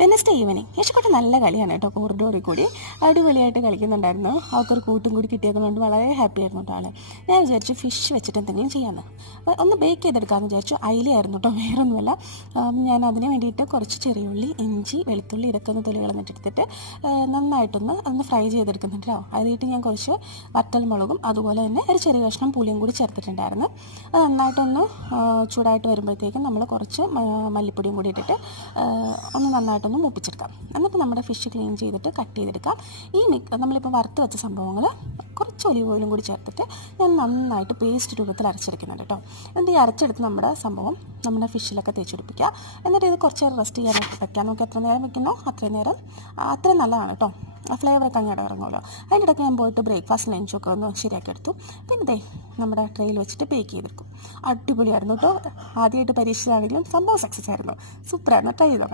Wednesday evening യശക്കുട്ടി നല്ല കളിയാണ് കേട്ടോ. കോറിഡോറിൽ കൂടി അടിപൊളിയായിട്ട് കളിക്കുന്നുണ്ടായിരുന്നു. അവൾക്കൊരു കൂട്ടും കൂടി കിട്ടിയതുകൊണ്ട് വളരെ ഹാപ്പി ആയിരുന്നു കേട്ടോ ആൾ. ഞാൻ വിചാരിച്ചു ഫിഷ് വെച്ചിട്ട് എന്തെങ്കിലും ചെയ്യാമെന്ന്. ഒന്ന് ബേക്ക് ചെയ്തെടുക്കാമെന്ന് വിചാരിച്ചു. അയിലയായിരുന്നു കേട്ടോ, വേറൊന്നുമല്ല. ഞാൻ അതിന് വേണ്ടിയിട്ട് കുറച്ച് ചെറിയ ഉള്ളി, ഇഞ്ചി, വെളുത്തുള്ളി ഇതൊക്കെ ഒന്ന് തൊലി കളഞ്ഞിട്ടെടുത്തിട്ട് നന്നായിട്ടൊന്ന് ഫ്രൈ ചെയ്തെടുക്കുന്നുണ്ട് കേട്ടോ. അതിലിട്ട് ഞാൻ കുറച്ച് വറ്റൽമുളകും അതുപോലെ തന്നെ ഒരു ചെറിയ കഷ്ണം പുളിയും കൂടി ചേർത്തിട്ടുണ്ടായിരുന്നു. അത് നന്നായിട്ടൊന്ന് ചൂടായിട്ട് വരുമ്പോഴത്തേക്കും നമ്മൾ കുറച്ച് മല്ലിപ്പൊടിയും കൂടി ഇട്ടിട്ട് ഒന്ന് നന്നായിട്ടൊന്ന് മൂപ്പിച്ചെടുക്കാം. എന്നിട്ട് നമ്മുടെ ഫിഷ് ക്ലീൻ ചെയ്തിട്ട് കട്ട് ചെയ്തെടുക്കാം. നമ്മളിപ്പോൾ വറുത്ത് വെച്ച സംഭവങ്ങൾ കുറച്ച് ഒലിവ് ഓയിലും കൂടി ചേർത്തിട്ട് ഞാൻ നന്നായിട്ട് പേസ്റ്റ് രൂപത്തിൽ അരച്ചെടുക്കുന്നുണ്ട് കേട്ടോ. എന്നിട്ട് ഈ അരച്ചെടുത്ത് നമ്മുടെ സംഭവം നമ്മുടെ ഫിഷിലൊക്കെ തേച്ചെടുപ്പിക്കുക. എന്നിട്ട് ഇത് കുറച്ച് നേരം റെസ്റ്റ് ചെയ്യാനായിട്ട് വെക്കാം. നമുക്ക് എത്ര നേരം വെക്കുന്നോ അത്രയും നല്ലതാണ് കേട്ടോ. ആ ഫ്ലേവറൊക്കെ അങ്ങോട്ട് ഇറങ്ങുമല്ലോ. അതിൻ്റെ ഇടയ്ക്ക് ഞാൻ പോയിട്ട് ബ്രേക്ക്ഫാസ്റ്റ് ലഞ്ചൊക്കെ ഒന്ന് ശരിയാക്കി എടുത്തു. പിന്നെ നമ്മുടെ ട്രെയിൽ വെച്ചിട്ട് ബേക്ക് ചെയ്തെടുക്കും. അടിപൊളിയായിരുന്നു കേട്ടോ. ആദ്യമായിട്ട് പരീക്ഷിച്ചതാണെങ്കിലും സംഭവം സക്സസ് ആയിരുന്നു. സൂപ്പറായിരുന്നു. ട്രൈ ചെയ്തോ.